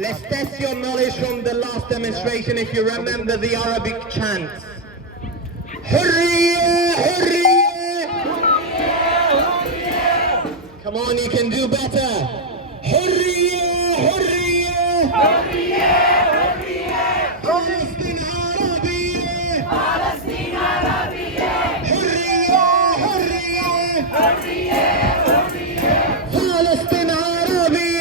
Let's test your knowledge from the last demonstration if you remember the Arabic chant. Hurriya, hurriya! Come on, you can do better. Hurriya, hurriya! Palestine Arabiya! Palestine Arabiya! Hurriya, hurriya! Palestine Arabiya!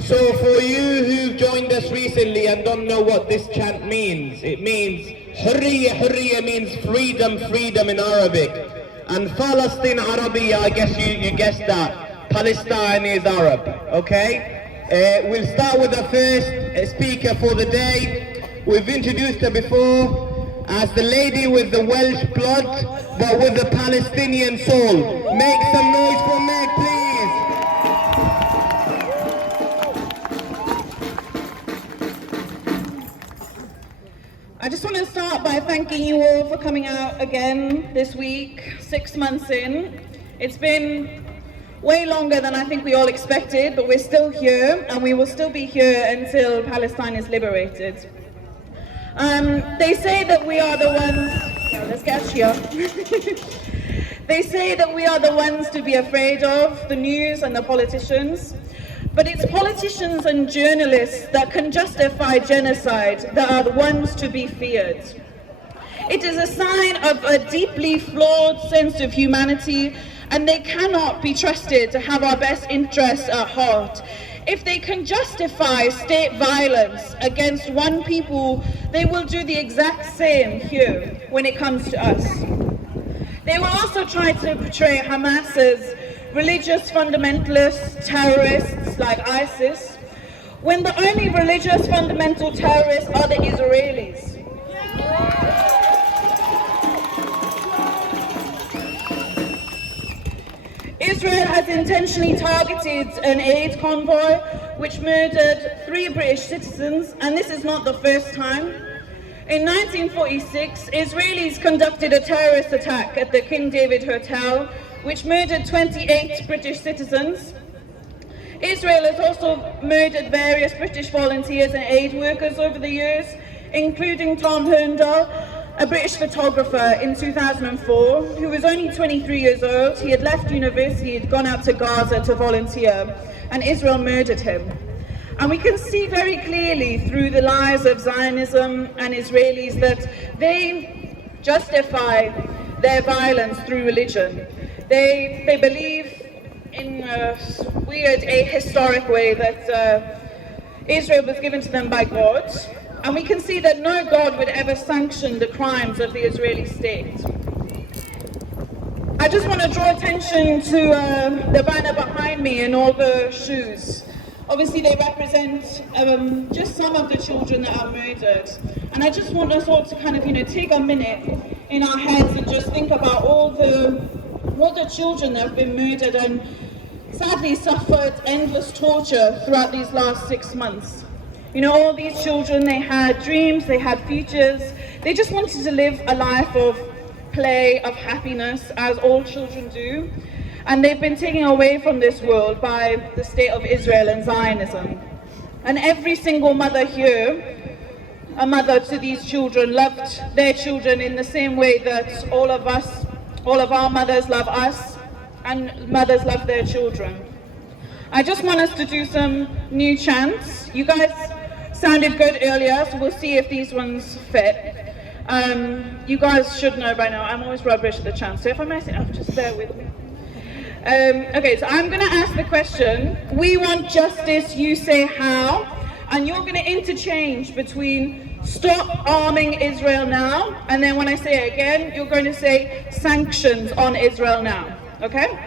So for you who joined us recently and don't know what this chant means, it means Hurriya, Hurriya means freedom, freedom in Arabic. And Palestine Arabiya, I guess you guessed that. Palestine is Arab, okay? We'll start with the first speaker for the day. We've introduced her before as the lady with the Welsh blood, but with the Palestinian soul. Make some noise for Meg, please. I just want to start by thanking you all for coming out again this week, 6 months in. It's been way longer than I think we all expected, but we're still here, and we will still be here until Palestine is liberated. They say that we are the ones... Yeah, let's get here. They say that we are the ones to be afraid of, the news and the politicians. But it's politicians and journalists that can justify genocide that are the ones to be feared. It is a sign of a deeply flawed sense of humanity, and they cannot be trusted to have our best interests at heart. If they can justify state violence against one people, they will do the exact same here when it comes to us. They will also try to portray Hamas as religious fundamentalists, terrorists like ISIS, when the only religious fundamental terrorists are the Israelis. Israel has intentionally targeted an aid convoy which murdered 3 British citizens, and this is not the first time. In 1946, Israelis conducted a terrorist attack at the King David Hotel, which murdered 28 British citizens. Israel has also murdered various British volunteers and aid workers over the years, including Tom Herndal, a British photographer in 2004, who was only 23 years old. He had left university, he'd gone out to Gaza to volunteer, and Israel murdered him. And we can see very clearly through the lies of Zionism and Israelis that they justify their violence through religion. They believe in a weird ahistoric way that Israel was given to them by God, and we can see that no God would ever sanction the crimes of the Israeli state. I just want to draw attention to the banner behind me and all the shoes. Obviously they represent just some of the children that are murdered. And I just want us all to kind of, take a minute in our heads and just think about all the children that have been murdered and sadly suffered endless torture throughout these last 6 months. All these children, they had dreams, they had futures. They just wanted to live a life of play, of happiness, as all children do. And they've been taken away from this world by the state of Israel and Zionism. And every single mother here, a mother to these children, loved their children in the same way that all of our mothers love us, and mothers love their children. I just want us to do some new chants. You guys sounded good earlier, so we'll see if these ones fit. You guys should know by now, I'm always rubbish at the chants, so if I mess it up, just bear with me. Okay, so I'm going to ask the question, we want justice, you say how, and you're going to interchange between stop arming Israel now, and then when I say it again, you're going to say sanctions on Israel now, okay?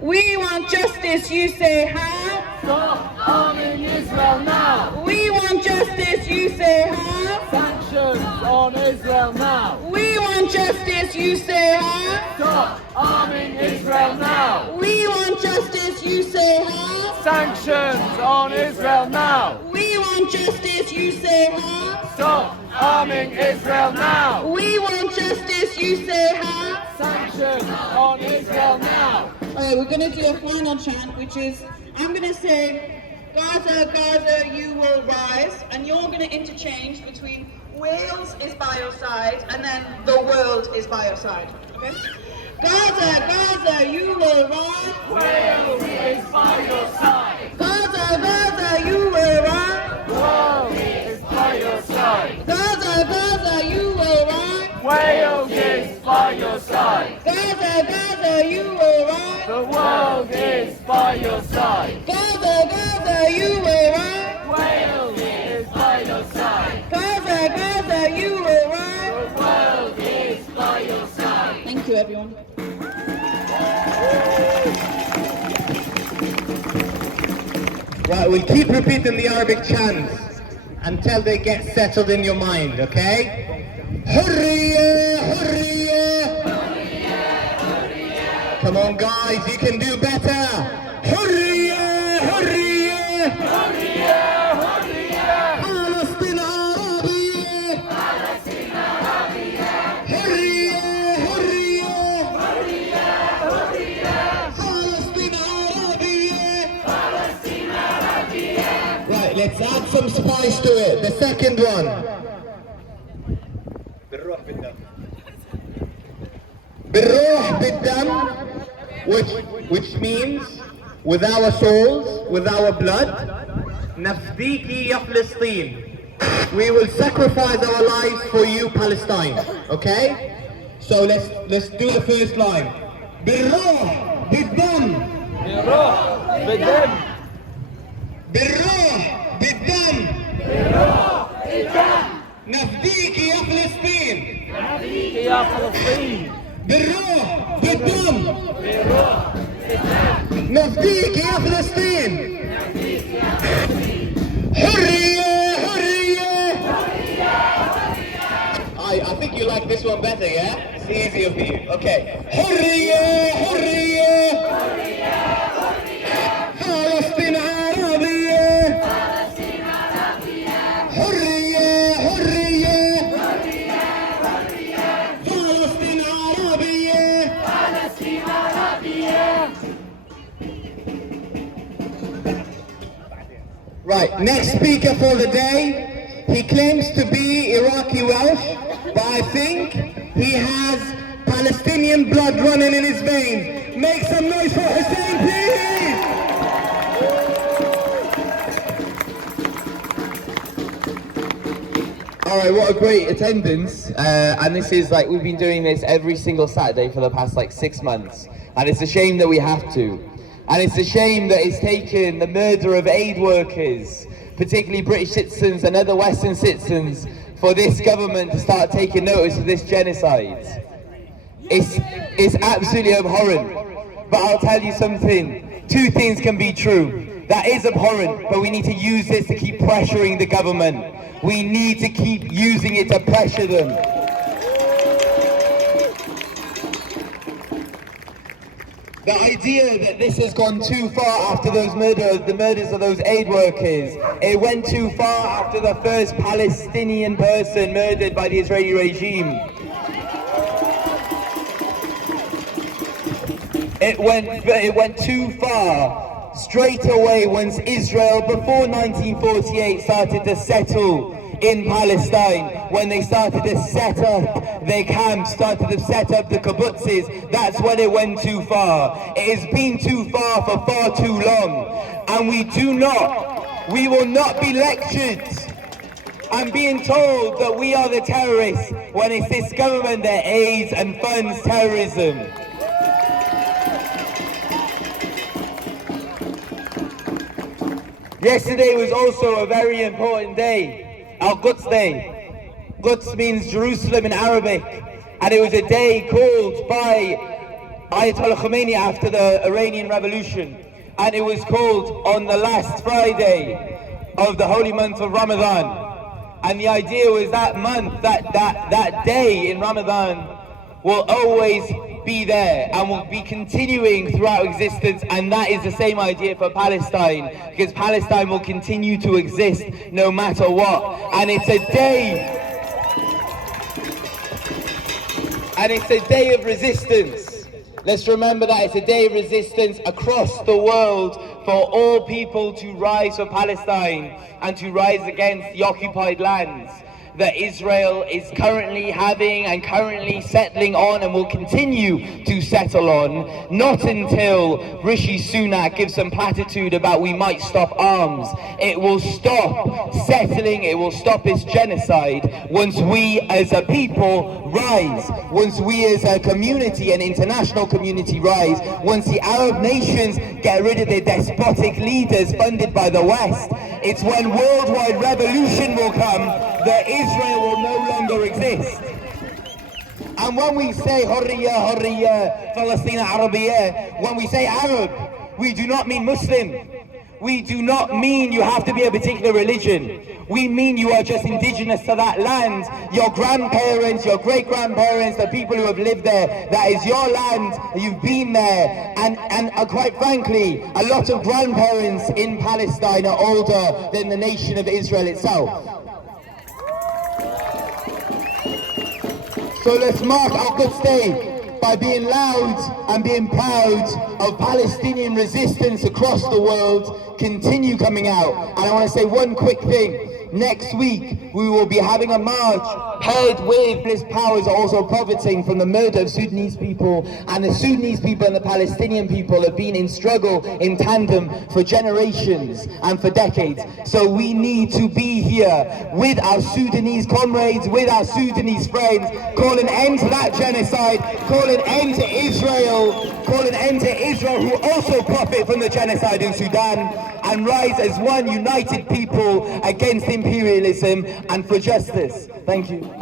We want justice, you say how? Stop arming Israel now! We want justice, you say how? Sanctions on Israel now! We want justice, you say how? Stop arming Israel now! We want justice, you say how? Sanctions on Israel now! We want justice, you say how? Stop arming Israel now! We want justice, you say how? Sanctions on Israel now! we're going to do a final chant, which is, I'm going to say, Gaza, Gaza, you will rise, and you're going to interchange between Wales is by your side, and then the world is by your side, okay? Gaza, Gaza, you will rise. Wales is by your side. Gaza, Gaza, you will rise. World is by your side. Gaza, Gaza, you will rise. Wales is by your side. Gaza, Gaza, you will rise. The world is by your side. Gaza, Gaza, you will rise. Wales is by your side. Gaza, Gaza, you will rise. The world is by your side. Thank you, everyone. Right, we'll keep repeating the Arabic chants until they get settled in your mind, okay? Hurriya, hurriya. Come on guys, you can do better. Hurriya, hurriya. Palestine Arabia. Hurriya, hurriya. Palestine Arabia. Right, let's add some spice to it. The second one. بالروح بالدم, which means with our souls, with our blood. نفديكي يا فلسطين. We will sacrifice our lives for you, Palestine. Okay? So let's do the first line. بالروح بالدم. بالروح بالدم. بالروح بالدم. نفديكي يا فلسطين. يا فلسطين. بالروح بالدم. نفديك يا فلسطين. حرية حرية. I think you like this one better, yeah? It's easier for you. Okay. حرية حرية. فلسطين عربية. حرية حرية. فلسطين عربية. Right, next speaker for the day. He claims to be Iraqi Welsh, but I think he has Palestinian blood running in his veins. Make some noise for Hussein, please! Alright, what a great attendance, and this is like, we've been doing this every single Saturday for the past like 6 months, and it's a shame that we have to. And it's a shame that it's taken the murder of aid workers, particularly British citizens and other Western citizens, for this government to start taking notice of this genocide. It's absolutely abhorrent, but I'll tell you something, two things can be true. That is abhorrent, but we need to use this to keep pressuring the government. We need to keep using it to pressure them. The idea that this has gone too far after the murders of those aid workers, it went too far after the first Palestinian person murdered by the Israeli regime. It went too far straight away once Israel, before 1948, started to settle in Palestine, when they started to set up their camps, started to set up the kibbutzes. That's when it went too far. It has been too far for far too long, and we will not be lectured and being told that we are the terrorists when it's this government that aids and funds terrorism. Yesterday was also a very important day, Al-Quds Day. Quds means Jerusalem in Arabic, and it was a day called by Ayatollah Khomeini after the Iranian Revolution, and it was called on the last Friday of the holy month of Ramadan. And the idea was that month, that day in Ramadan will always be there and will be continuing throughout existence, and that is the same idea for Palestine, because Palestine will continue to exist no matter what. And it's a day of resistance. Let's remember that it's a day of resistance across the world for all people to rise for Palestine and to rise against the occupied lands that Israel is currently having and currently settling on and will continue to settle on, not until Rishi Sunak gives some platitude about we might stop arms. It will stop settling, it will stop this genocide once we as a people rise, once we as a community, an international community rise, once the Arab nations get rid of their despotic leaders funded by the West. It's when worldwide revolution will come that Israel will no longer exist. And when we say Hurriya, Hurriya, Palestine Arabiya, when we say Arab, we do not mean Muslim. We do not mean you have to be a particular religion. We mean you are just indigenous to that land. Your grandparents, your great-grandparents, the people who have lived there, that is your land, you've been there. And quite frankly, a lot of grandparents in Palestine are older than the nation of Israel itself. So let's mark our good day by being loud and being proud of Palestinian resistance across the world. Continue coming out. And I want to say one quick thing. Next week, we will be having a march paired with police powers are also profiting from the murder of Sudanese people, and the Sudanese people and the Palestinian people have been in struggle in tandem for generations and for decades. So we need to be here with our Sudanese comrades, with our Sudanese friends, call an end to that genocide, call an end to Israel, who also profit from the genocide in Sudan, and rise as one united people against imperialism and for justice. Thank you.